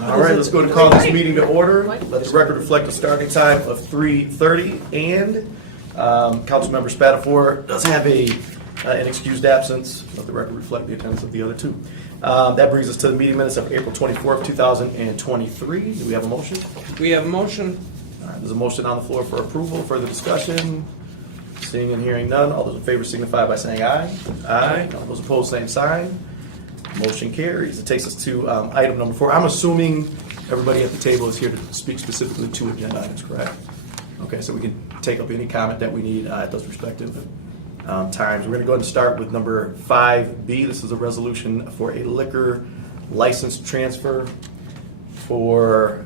All right, let's go to call this meeting to order. Let the record reflect a starting time of 3:30, and Councilmember Spatafor does have an excused absence. Let the record reflect the attendance of the other two. That brings us to the meeting minutes of April 24th, 2023. Do we have a motion? We have a motion. All right, there's a motion on the floor for approval. Further discussion? Seeing and hearing none. All those in favor signify by saying aye. Aye. All those opposed, same sign. Motion carries. It takes us to item number 4. I'm assuming everybody at the table is here to speak specifically to agenda items, correct? Okay, so we can take up any comment that we need at those respective times. We're going to go ahead and start with number 5B. This is a resolution for a liquor license transfer for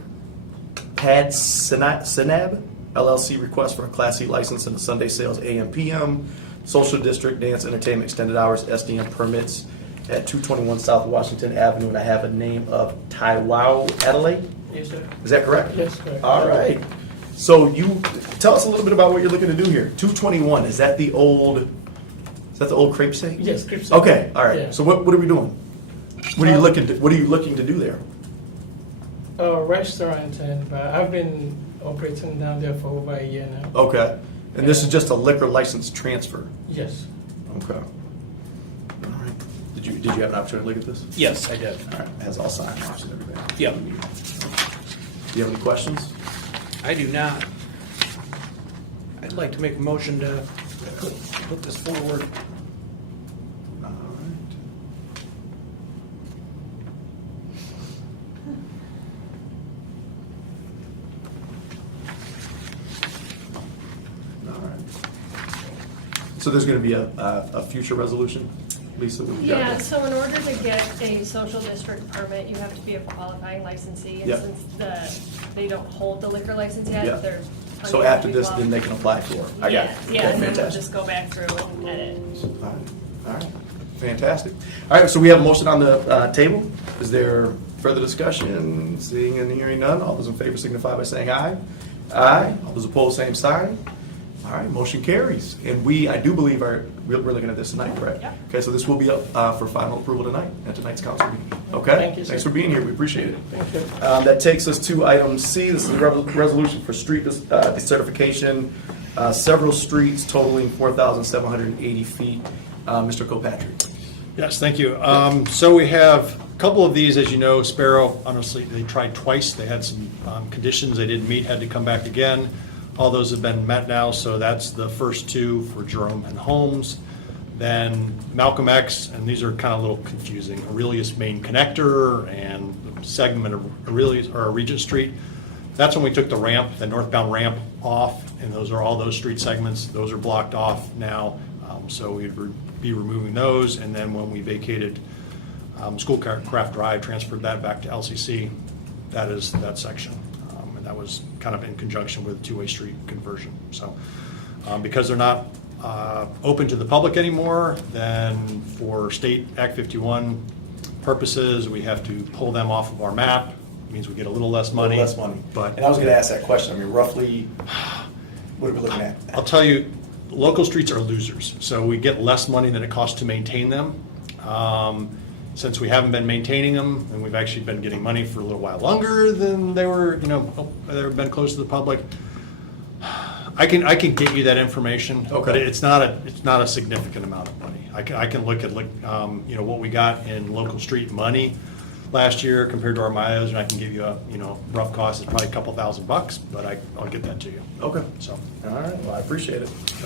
Pad Sinab LLC, request for a Class C license in the Sunday sales AM/PM, social district, dance, entertainment, extended hours, SDM permits at 221 South Washington Avenue, and I have a name of Taiwan Adelaide. Yes, sir. Is that correct? Yes, correct. All right. So you tell us a little bit about what you're looking to do here. 221, is that the old crepe steak? Yes, crepe steak. Okay, all right. Yeah. So what are we doing? What are you looking to do there? A restaurant, and I've been operating down there for over a year now. Okay. And this is just a liquor license transfer. Yes. Okay. All right. Did you have an opportunity to look at this? Yes, I did. All right. It has all sign offs and everything. Yep. Do you have any questions? I do not. I'd like to make a motion to put this forward. All right. All right. So there's going to be a future resolution, Lisa? when you got Yeah, that? so in order to get a social district permit, you have to be a qualifying licensee. And Yeah. since they don't hold the liquor license Yeah. yet, they're. So after this, then they can apply for it? I got it. Yeah, Okay, and then we'll fantastic. just go back through and edit. All right. All right. Fantastic. All right, so we have a motion on the table. Is there further discussion? Seeing and hearing none, all those in favor signify by saying aye. Aye. All those opposed, same sign. All right, motion carries. And I do believe we're looking at this tonight, correct? Yeah. Okay, so this will be up for final approval tonight at tonight's council meeting. Okay? Thank you, sir. Thanks for being here. We appreciate it. Thank you. That takes us to item C. This is a resolution for street decertification. Several streets totaling 4,780 feet. Mr. Kilpatrick. Yes, thank you. So we have a couple of these, as you know. Sparrow, honestly, they tried twice. They had some conditions they didn't meet, had to come back again. All those have been met now, so that's the first two for Jerome and Holmes. Then Malcolm X, and these are kind of a little confusing, Aurelius Main Connector and the segment of Aurelius or Regent Street. That's when we took the ramp, the northbound ramp off, and those are all those street segments. Those are blocked off now, so we'd be removing those. And then when we vacated Schoolcraft Drive, transferred that back to LCC, that is that section. And that was kind of in conjunction with two-way street conversion. So because they're not open to the public anymore, then for State Act 51 purposes, we have to pull them off of our map. It means we get a little less money. Less money. But And I was going to ask that question. I mean, roughly, what are we looking at? I'll tell you, local streets are losers, so we get less money than it costs to maintain them. Since we haven't been maintaining them, and we've actually been getting money for a little while longer than they were, they've been close to the public. I can get you that information, Okay. but it's not a significant amount of money. I can look at what we got in local street money last year compared to our mileage, and I can give you a rough cost. It's probably a couple $1,000, but I'll get that to you. Okay. So. All right, well, I appreciate it. Do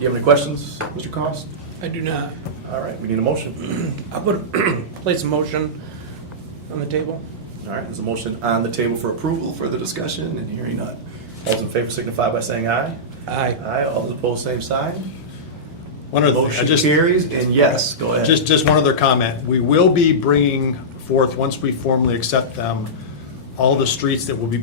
you have any questions, Mr. Cost? I do not. All right, we need a motion. I'll place a motion on the table. All right, there's a motion on the table for approval. Further discussion and hearing none. All those in favor signify by saying aye. Aye. Aye. All those opposed, same sign. One other thing, Motion carries, and yes, go ahead. Just one other comment. We will be bringing forth, once we formally accept them, all the streets that will be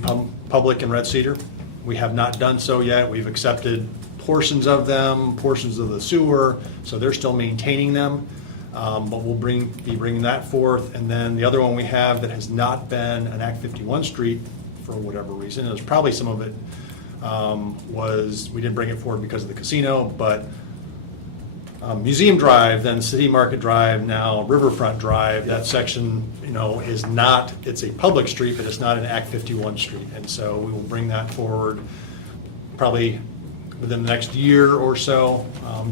public in Red Cedar. We have not done so yet. We've accepted portions of them, portions of the sewer, so they're still maintaining them. But we'll be bringing that forth. And then the other one we have that has not been an Act 51 street for whatever reason, there's probably some of it was, we didn't bring it forward because of the casino, but Museum Drive, then City Market Drive, now Riverfront Drive. That section, is not, it's a public street, but it's not an Act 51 street. And so we will bring that forward probably within the next year or so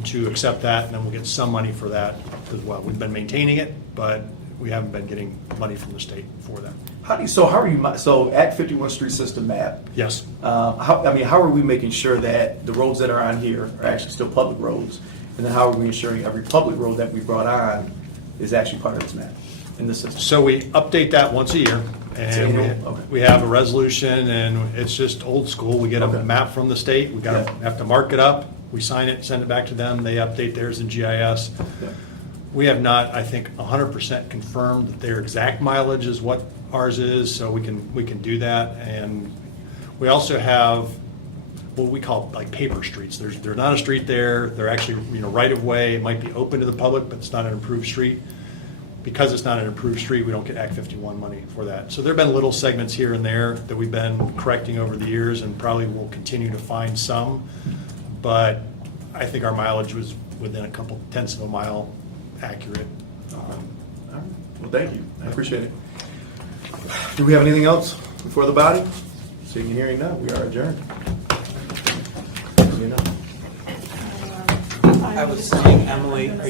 to accept that, and then we'll get some money for that as well. We've been maintaining it, but we haven't been getting money from the state for that. So Act 51 street system map, Yes. how are we making sure that the roads that are on here are actually still public roads? And then how are we ensuring every public road that we brought on is actually part of this map in the system? So we update that once a year, and annual? Okay. we have a resolution, and it's just old school. We get a Okay. map from the state, we Yeah. have to mark it up, we sign it, send it back to them, they update theirs in GIS. Yeah. We have not, I think, 100% confirmed that their exact mileage is what ours is, so we can do that. And we also have what we call like paper streets. There's not a street there. They're actually, right of way. It might be open to the public, but it's not an improved street. Because it's not an improved street, we don't get Act 51 money for that. So there have been little segments here and there that we've been correcting over the years, and probably will continue to find some. But I think our mileage was within a couple tenths of a mile accurate. All right. Well, thank you. I appreciate it. Do we have anything else before the body? Seeing and hearing none, we are adjourned. I was seeing Emily,